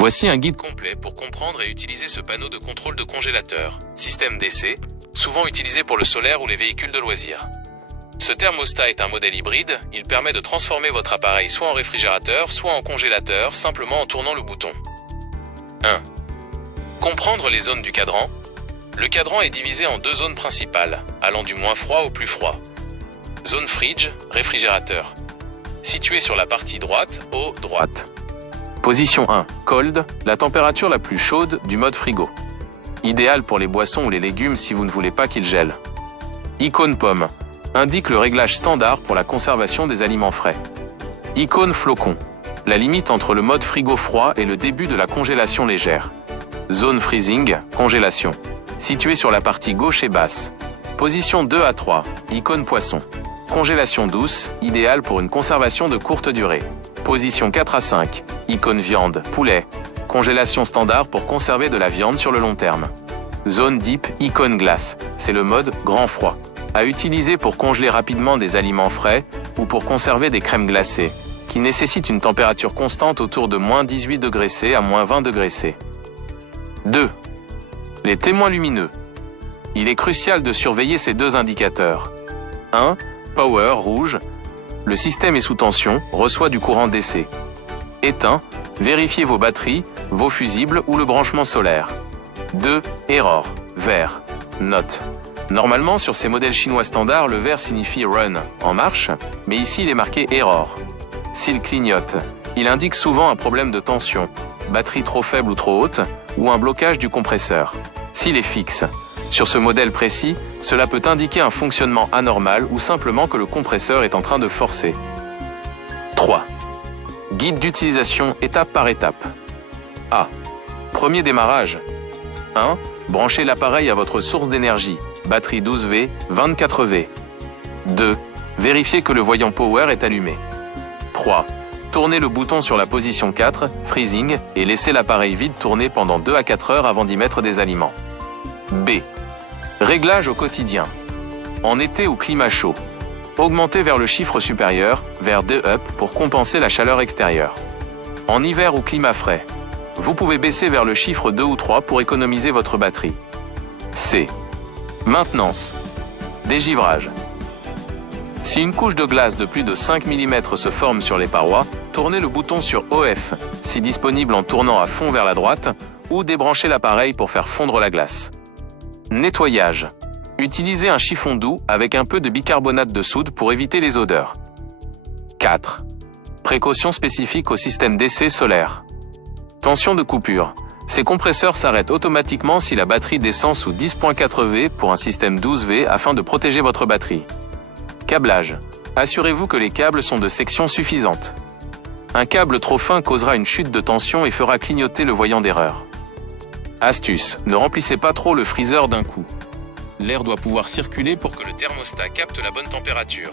Voici un guide complet pour comprendre et utiliser ce panneau de contrôle de congélateur, système DC, souvent utilisé pour le solaire ou les véhicules de loisirs. Ce thermostat est un modèle hybride, il permet de transformer votre appareil soit en réfrigérateur, soit en congélateur, simplement en tournant le bouton. 1. Comprendre les zones du cadran. Le cadran est divisé en deux zones principales, allant du moins froid au plus froid. Zone fridge, réfrigérateur. Située sur la partie droite, haut, droite. Position 1, cold, la température la plus chaude du mode frigo. Idéal pour les boissons ou les légumes si vous ne voulez pas qu'ils gèlent. Icône pomme, indique le réglage standard pour la conservation des aliments frais. Icône flocon, la limite entre le mode frigo froid et le début de la congélation légère. Zone freezing, congélation. Située sur la partie gauche et basse. Position 2 à 3, icône poisson. Congélation douce, idéale pour une conservation de courte durée. Position 4 à 5, icône viande, poulet. Congélation standard pour conserver de la viande sur le long terme. Zone deep, icône glace. C'est le mode grand froid. À utiliser pour congeler rapidement des aliments frais ou pour conserver des crèmes glacées, qui nécessitent une température constante autour de moins 18 degrés C à moins 20 degrés C. 2. Les témoins lumineux. Il est crucial de surveiller ces deux indicateurs. 1. Power, rouge. Le système est sous tension, reçoit du courant DC. Éteint. Vérifiez vos batteries, vos fusibles ou le branchement solaire. 2. Error, vert. Note. Normalement, sur ces modèles chinois standards, le vert signifie run, en marche, mais ici il est marqué error. S'il clignote, il indique souvent un problème de tension, batterie trop faible ou trop haute, ou un blocage du compresseur. S'il est fixe, sur ce modèle précis, cela peut indiquer un fonctionnement anormal ou simplement que le compresseur est en train de forcer. 3. Guide d'utilisation étape par étape. A. Premier démarrage. 1. Branchez l'appareil à votre source d'énergie, batterie 12V, 24V. 2. Vérifiez que le voyant power est allumé. 3. Tournez le bouton sur la position 4, freezing, et laissez l'appareil vide tourner pendant 2 à 4 heures avant d'y mettre des aliments. B. Réglage au quotidien. En été ou climat chaud. Augmentez vers le chiffre supérieur, vers 2 up, pour compenser la chaleur extérieure. En hiver ou climat frais. Vous pouvez baisser vers le chiffre 2 ou 3 pour économiser votre batterie. C. Maintenance. Dégivrage. Si une couche de glace de plus de 5 mm se forme sur les parois, tournez le bouton sur OF, si disponible en tournant à fond vers la droite, ou débranchez l'appareil pour faire fondre la glace. Nettoyage. Utilisez un chiffon doux avec un peu de bicarbonate de soude pour éviter les odeurs. 4. Précautions spécifiques au système DC solaire. Tension de coupure. Ces compresseurs s'arrêtent automatiquement si la batterie descend sous 10.4 V pour un système 12 V afin de protéger votre batterie. Câblage. Assurez-vous que les câbles sont de section suffisante. Un câble trop fin causera une chute de tension et fera clignoter le voyant d'erreur. Astuce. Ne remplissez pas trop le freezer d'un coup. L'air doit pouvoir circuler pour que le thermostat capte la bonne température.